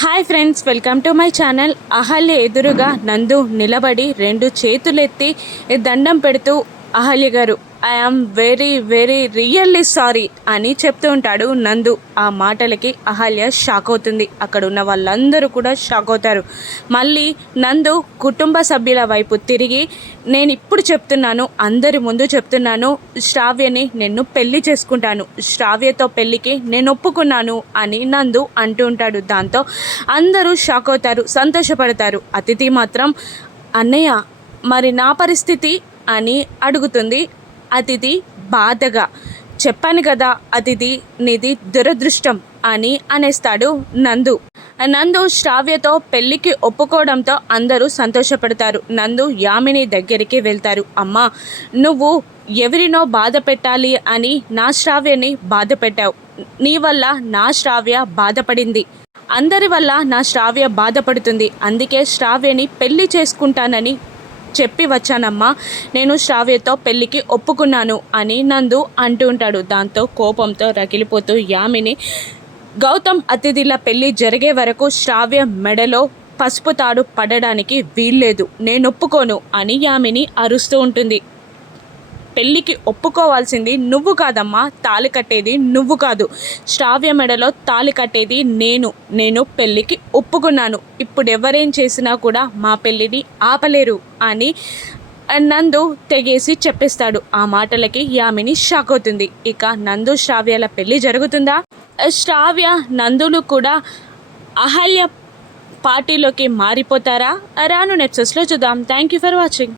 Hi friends welcome to my channel. Ahalya ఎదురుగా నందు నిలబడి రెండు చేతులెత్తి దండం పెడుతూ Ahalya garu I am very very really sorry అని చెప్తూ ఉంటాడు నందు. ఆ మాటలకి అహల్య షాక్ అవుతుంది. అక్కడ ఉన్న వాళ్ళందరూ కూడా షాక్ అవుతారు. మళ్ళీ నందు కుటుంబ సభ్యుల వైపు తిరిగి నేను ఇప్పుడు చెప్తున్నాను అందరి ముందు చెప్తున్నాను శ్రావ్యని నేను పెళ్ళి చేసుకుంటాను శ్రావ్యతో పెళ్ళికి నేను ఒప్పుకున్నాను అని నందు అంటూ ఉంటాడు. దాంతో అందరూ షాక్ అవుతారు సంతోషపడతారు. అతిథి మాత్రం అన్నయ్య మరి నా పరిస్థితి అని అడుగుతుంది అతిథి బాధగా. చెప్పాను కదా అతిథి నీది దురదృష్టం అని అనేస్తాడు నందు. నందు శ్రావ్యతో పెళ్ళికి ఒప్పుకోవడంతో అందరూ సంతోషపడతారు. నందు యామిని దగ్గరికి వెళ్తారు. అమ్మా నువ్వు ఎవరినో బాధ పెట్టాలి అని నా శ్రావ్యని బాధ పెట్టావు. నీ వల్ల నా శ్రావ్య బాధపడింది. అందరి వల్ల నా శ్రావ్య బాధపడుతుంది. అందుకే శ్రావ్యని పెళ్ళి చేసుకుంటానని చెప్పి వచ్చానమ్మా నేను శ్రావ్యతో పెళ్ళికి ఒప్పుకున్నాను అని నందు అంటూ ఉంటాడు. దాంతో కోపంతో రగిలిపోతూ యామిని గౌతమ్ అతిథిల పెళ్ళి జరిగే వరకు శ్రావ్య మెడలో పసుపు తాడు పడడానికి వీల్లేదు. నేను ఒప్పుకోను అని యామిని అరుస్తూ ఉంటుంది. పెళ్ళికి ఒప్పుకోవాల్సింది నువ్వు కాదమ్మా తాళి కట్టేది నువ్వు కాదు. శ్రావ్య మెడలో తాళి కట్టేది నేను నేను పెళ్ళికి ఒప్పుకున్నాను. ఇప్పుడు ఎవరేం చేసినా కూడా మా పెళ్ళిని ఆపలేరు అని నందు తెగేసి చెప్పేస్తాడు. ఆ మాటలకి యామిని షాక్ అవుతుంది. ఇక నందు శ్రావ్యాల పెళ్ళి జరుగుతుందా? శ్రావ్య నందులు కూడా అహల్య పార్టీలోకి మారిపోతారా? రాను నెప్సెస్లో చూద్దాం. Thank you for watching